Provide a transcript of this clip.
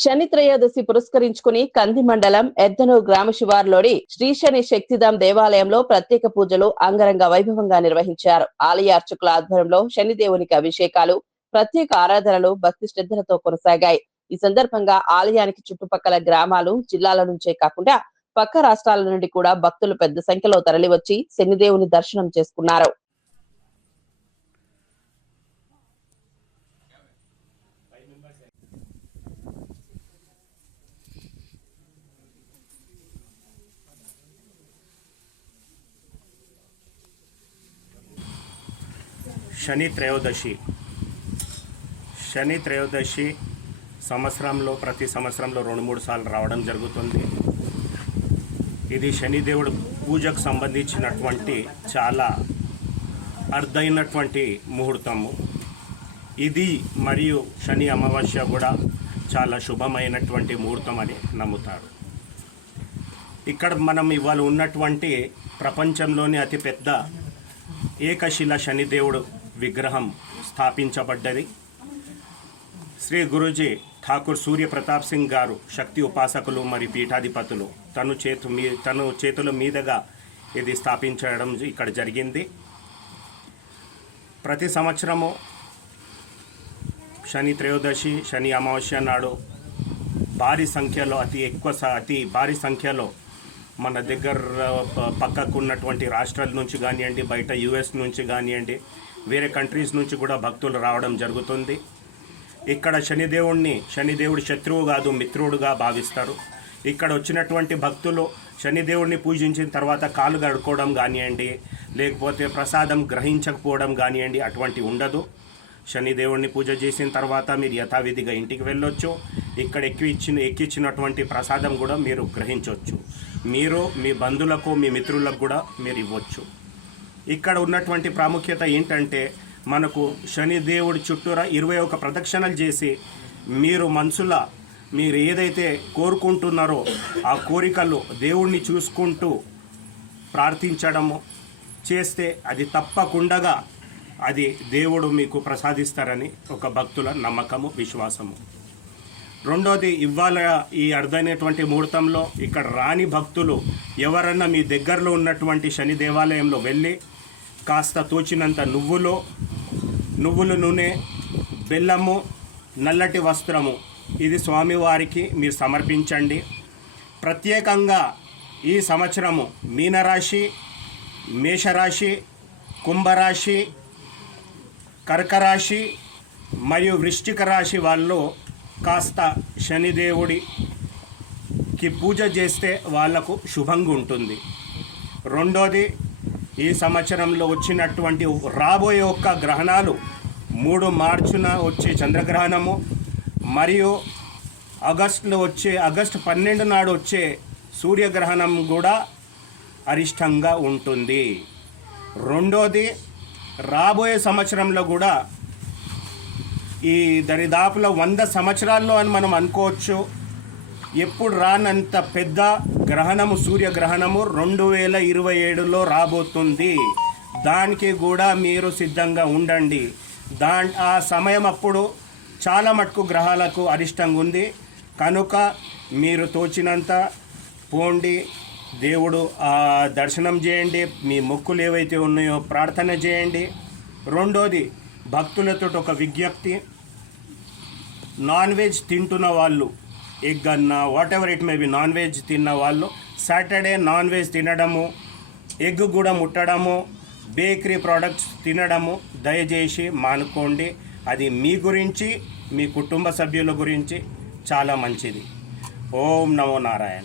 శని త్రయోదశి పురస్కరించుకుని కంది మండలం ఎద్దనూరు గ్రామ శివారులోని శ్రీ శని శక్తిధాం దేవాలయంలో ప్రత్యేక పూజలు అంగరంగ వైభవంగా నిర్వహించారు. ఆలయ అర్చకుల ఆధ్వర్యంలో శనిదేవునికి అభిషేకాలు, ప్రత్యేక ఆరాధనలు భక్తి శ్రద్ధలతో కొనసాగాయి. ఈ సందర్భంగా ఆలయానికి చుట్టుపక్కల గ్రామాలు, జిల్లాల నుంచే కాకుండా పక్క రాష్ట్రాల నుండి కూడా భక్తులు పెద్ద సంఖ్యలో తరలివచ్చి శనిదేవుని దర్శనం చేసుకున్నారు. శని త్రయోదశి సంవత్సరంలో ప్రతి సంవత్సరంలో 2-3 సార్లు రావడం జరుగుతుంది. ఇది శనిదేవుడు పూజకు సంబంధించినటువంటి చాలా అరుదైనటువంటి ముహూర్తము. ఇది మరియు శని అమావాస్య కూడా చాలా శుభమైనటువంటి ముహూర్తం అని నమ్ముతారు. ఇక్కడ మనం ఇవాళ ఉన్నటువంటి ప్రపంచంలోని అతిపెద్ద ఏకశిల శనిదేవుడు విగ్రహం స్థాపించబడ్డది. శ్రీ గురూజీ ఠాకూర్ సూర్య ప్రతాప్ సింగ్ గారు శక్తి ఉపాసకులు మరియు పీఠాధిపతులు తను చేతుల మీదుగా ఇది స్థాపించడం ఇక్కడ జరిగింది. ప్రతి సంవత్సరము శని త్రయోదశి, శని అమావాస్య నాడు అతి భారీ సంఖ్యలో మన దగ్గర పక్కకు ఉన్నటువంటి రాష్ట్రాల నుంచి కానివ్వండి, బయట యుఎస్ నుంచి కానివ్వండి, వేరే కంట్రీస్ నుంచి కూడా భక్తులు రావడం జరుగుతుంది. ఇక్కడ శనిదేవుడు శత్రువు కాదు, మిత్రుడుగా భావిస్తారు. ఇక్కడ వచ్చినటువంటి భక్తులు శనిదేవుడిని పూజించిన తర్వాత కాలు గడుకోవడం కానివ్వండి, లేకపోతే ప్రసాదం గ్రహించకపోవడం కానివ్వండి, అటువంటి ఉండదు. శనిదేవుడిని పూజ చేసిన తర్వాత మీరు యథావిధిగా ఇంటికి వెళ్ళొచ్చు. ఇక్కడ ఎక్కిచ్చినటువంటి ప్రసాదం కూడా మీరు గ్రహించవచ్చు. మీరు మీ బంధువులకు, మీ మిత్రులకు కూడా మీరు ఇవ్వచ్చు. ఇక్కడ ఉన్నటువంటి ప్రాముఖ్యత ఏంటంటే, మనకు శనిదేవుడి చుట్టూరా 21 ప్రదక్షిణలు చేసి మీరు ఏదైతే కోరుకుంటున్నారో ఆ కోరికలు దేవుణ్ణి చూసుకుంటూ ప్రార్థించడము చేస్తే అది తప్పకుండా అది దేవుడు మీకు ప్రసాదిస్తారని ఒక భక్తుల నమ్మకము, విశ్వాసము. రెండోది, ఇవాళ ఈ అరుదైనటువంటి ముహూర్తంలో ఇక్కడ రాని భక్తులు ఎవరన్నా మీ దగ్గరలో ఉన్నటువంటి శని దేవాలయంలో వెళ్ళి కాస్త తోచినంత నువ్వుల నూనె, బెల్లము, నల్లటి వస్త్రము ఇది స్వామివారికి మీరు సమర్పించండి. ప్రత్యేకంగా ఈ సంవత్సరము మీనరాశి, మేషరాశి, కుంభరాశి, కర్కరాశి మరియు వృశ్చిక రాశి వాళ్ళు కాస్త శనిదేవుడికి పూజ చేస్తే వాళ్లకు శుభంగా ఉంటుంది. రెండోది, ఈ సంవత్సరంలో వచ్చినటువంటి రాబోయే గ్రహణాలు 3 మార్చున వచ్చే చంద్రగ్రహణము మరియు ఆగస్టు 12 నాడు వచ్చే సూర్యగ్రహణం కూడా అరిష్టంగా ఉంటుంది. రెండోది, రాబోయే సంవత్సరంలో కూడా ఈ దరిదాపులో 100 సంవత్సరాల్లో అని మనం అనుకోవచ్చు, ఎప్పుడు రానంత పెద్ద గ్రహణము, సూర్యగ్రహణము 2027లో రాబోతుంది. దానికి కూడా మీరు సిద్ధంగా ఉండండి. ఆ సమయం అప్పుడు చాలా మటుకు గ్రహాలకు అరిష్టంగా ఉంది కనుక మీరు తోచినంత పోండి, దేవుడు దర్శనం చేయండి, మీ మొక్కులు ఏవైతే ఉన్నాయో ప్రార్థన చేయండి. రెండోది, భక్తులతో ఒక విజ్ఞప్తి, నాన్ వెజ్ తింటున్న వాళ్ళు, ఎగ్ అన్నా what ever it may be, non veg తిన్న వాళ్ళు సాటర్డే నాన్ వెజ్ తినడము, ఎగ్ కూడా ముట్టడము, బేకరీ ప్రోడక్ట్స్ తినడము దయచేసి మానుకోండి. అది మీ గురించి, మీ కుటుంబ సభ్యుల గురించి చాలా మంచిది. ఓం నమో నారాయణ.